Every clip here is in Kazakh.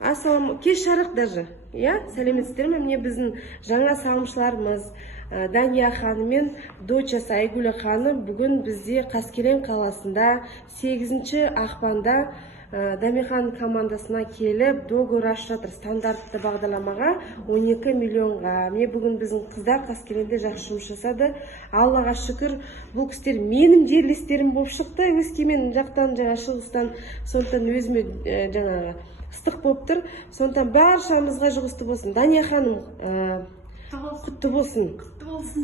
Ассалам, кеш жарық даже. Сәлеметсіздер ме? Міне біздің жаңа салымшыларымыз Дания ханым мен дочасы Айгүл ханым бүгін бізде Қаскелең қаласында 8 ақпанда Дамихан командасына келіп договор ашып жатыр стандартты бағдарламаға 12 миллионға. Міне бүгін біздің қыздар Қаскелеңде жақсы жұмыс жасады. Аллаға шүкір, бұл кісілер менің жерлестерім болып шықты. Өскемен жақтан, шығыстан, сондықтан өзіме жаңағы ыстық болып тұр. Сондықтан баршамызға жұғысты болсын. Дания ханым, құтты болсын.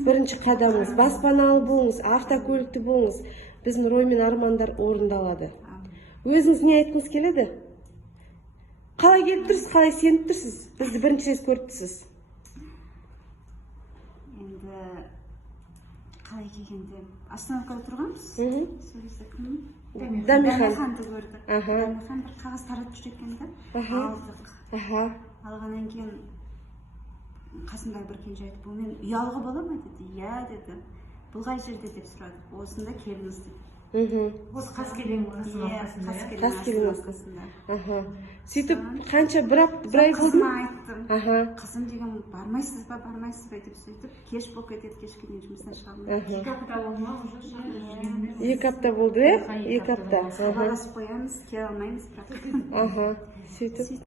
Бірінші қадамыңыз, баспаналы болыңыз, автокөлікті болыңыз. Біздің ой мен армандар орындалады. Өзіңіз не айтқыңыз келеді? Қалай келіп тұрсыз, қалай сеніп тұрсыз? Бізді бірінші рет көріп тұрсыз. Енді қалай келгенде Астанада тұрғанбыз. Сөйлесек Дамиханды көрдік. Дамихан бір қағаз таратып жүр екен де, алдық. Алғаннан кейін қасымдағы бір кенже айтып, бұл мен ұялға бола ма деді. Иә деді. Бұл қай жерде деп сұрадық. Осында келіңіз деді. Осы Қаскелең қасқасында. Сөйтіп қанша бір ай болды ма? Айттым. Қызым деген бармайсыз ба деп сөйтіп кеш болып кетеді, кешке дейін жұмыстан шыға алмайды. 2 апта болды ма уже? 2 апта болды, 2 апта. Хабарласып қоямыз, келе алмаймыз бірақ. Сөйтіп